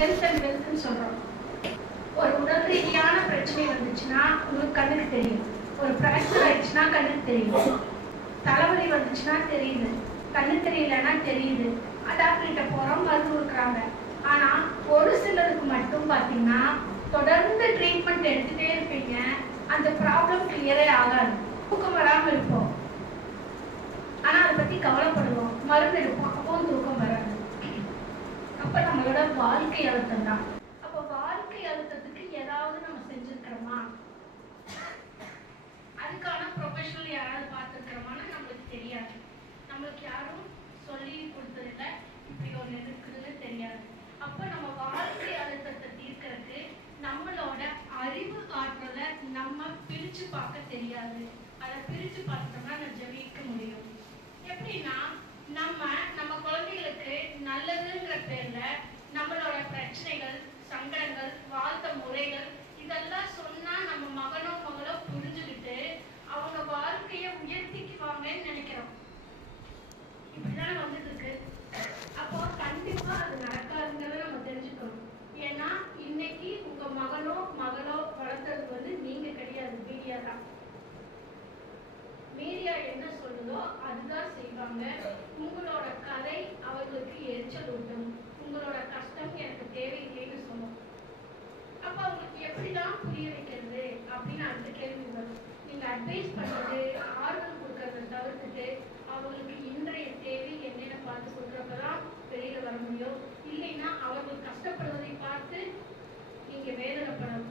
Health and வெல்த்னு சொல்கிறோம். ஒரு உடல் ரீதியான பிரச்சனை வந்துச்சுன்னா உங்களுக்கு கண்ணுக்கு தெரியும். ஒரு ஃப்ராக்சர் ஆயிடுச்சுன்னா கண்ணுக்கு தெரியும். தலைவலி வந்துச்சுன்னா தெரியுது. கண்ணு தெரியலன்னா தெரியுது. டாக்டர்கிட்ட போகிறோம், மருந்து கொடுக்குறாங்க. ஆனால் ஒரு சிலருக்கு மட்டும் பார்த்தீங்கன்னா தொடர்ந்து ட்ரீட்மெண்ட் எடுத்துகிட்டே இருப்பீங்க, அந்த ப்ராப்ளம் கிளியரே ஆகாது. தூக்கம் வராமல் இருப்போம், ஆனால் அதை பற்றி கவலைப்படுவோம். மருந்து எடுப்போம், அப்பவும் தூக்கம் வராது. அப்போ நம்மளோட வாழ்க்கை அழுத்தம் தான். அப்போ வாழ்க்கை அழுத்தத்துக்கு ஏதாவது நம்ம செஞ்சுருக்கிறோமா, அதுக்கான ப்ரொஃபஷனல் யாராவது பார்த்துருக்கிறோமான்னு நம்மளுக்கு தெரியாது. நம்மளுக்கு யாரும் சொல்லி கொடுத்ததில்லை, இப்படி ஒன்று இருக்குதுன்னு தெரியாது. அப்போ நம்ம வாழ்க்கை அழுத்தத்தை தீர்க்கறதுக்கு நம்மளோட அறிவு ஆற்றலை நம்ம பிரித்து பார்க்க தெரியாது. அதை பிரித்து பார்த்தோம்னா நம்ம ஜெயிக்க முடியும். எப்படின்னா நம்ம குழந்தைகளுக்கு நல்லதுங்கிற பேர்ல நம்மளோட பிரச்சனைகள், சங்கடங்கள், வாழ்த்த முறைகள் இதெல்லாம் சொன்னா நம்ம மகனோ மகளோ புரிஞ்சுக்கிட்டு அவங்க வாழ்க்கையை உயர்த்திக்குவாங்கன்னு நினைக்கிறோம். இப்படிதான் வந்துட்டு இருக்கு. அப்போ கண்டிப்பா அது நடக்காதுங்கிறத நம்ம தெரிஞ்சுக்கணும். ஏன்னா இன்னைக்கு உங்க மகனோ மகளோ வளர்த்தது நீங்க கிடையாது, மீடியா தான். மீடியா என்ன சொல்லுதோ அதுதான் செய்வாங்க. உங்களோட கதை அவர்களுக்கு எரிச்சல் ஊட்டும். உங்களோட கஷ்டம் எனக்கு தேவையில்லைன்னு சொல்லும். அப்ப அவங்களுக்கு எப்படிதான் புரிய வைக்கிறது அப்படின்னு அடுத்த கேள்வி வரும். நீங்க அட்வைஸ் பண்றது, ஆறுதல் கொடுக்கறத தவிர்த்துட்டு அவங்களுக்கு இன்றைய தேவை என்னென்ன பார்த்து கொடுக்கறப்பதான் வெளியில வர முடியும். இல்லைன்னா அவர்கள் கஷ்டப்படுவதை பார்த்து நீங்க வேதனைப்படணும்.